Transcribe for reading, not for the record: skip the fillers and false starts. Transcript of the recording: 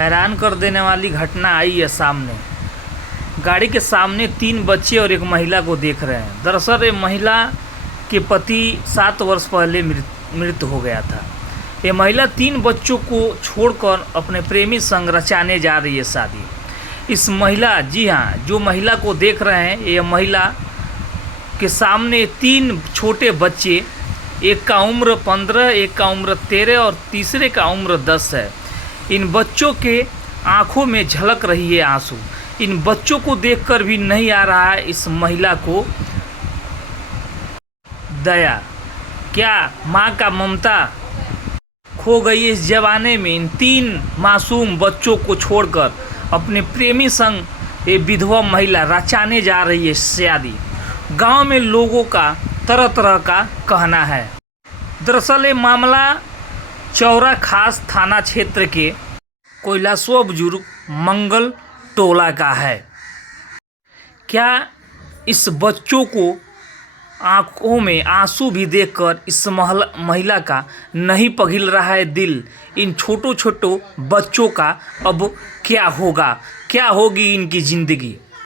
हैरान कर देने वाली घटना आई है सामने। गाड़ी के सामने 3 बच्चे और एक महिला को देख रहे हैं। दरअसल ये महिला के पति 7 वर्ष पहले मृत हो गया था। ये महिला 3 बच्चों को छोड़कर अपने प्रेमी संग रचाने जा रही है शादी। इस महिला, जी हाँ, जो महिला को देख रहे हैं, ये महिला के सामने 3 छोटे बच्चे, एक का उम्र 15, एक का उम्र 13 और तीसरे का उम्र 10 है। इन बच्चों के आंखों में झलक रही है आंसू। इन बच्चों को देखकर भी नहीं आ रहा है इस महिला को दया। क्या माँ का ममता खो गई इस जमाने में। इन 3 मासूम बच्चों को छोड़कर अपने प्रेमी संग ये विधवा महिला रचाने जा रही है शादी। गांव में लोगों का तरह तरह का कहना है। दरअसल ये मामला चौरा खास थाना क्षेत्र के कोयलासवा बुजुर्ग मंगल टोला का है। क्या इस बच्चों को आंखों में आंसू भी देखकर इस महिला का नहीं पिघल रहा है दिल। इन छोटों छोटों बच्चों का अब क्या होगा, क्या होगी इनकी ज़िंदगी।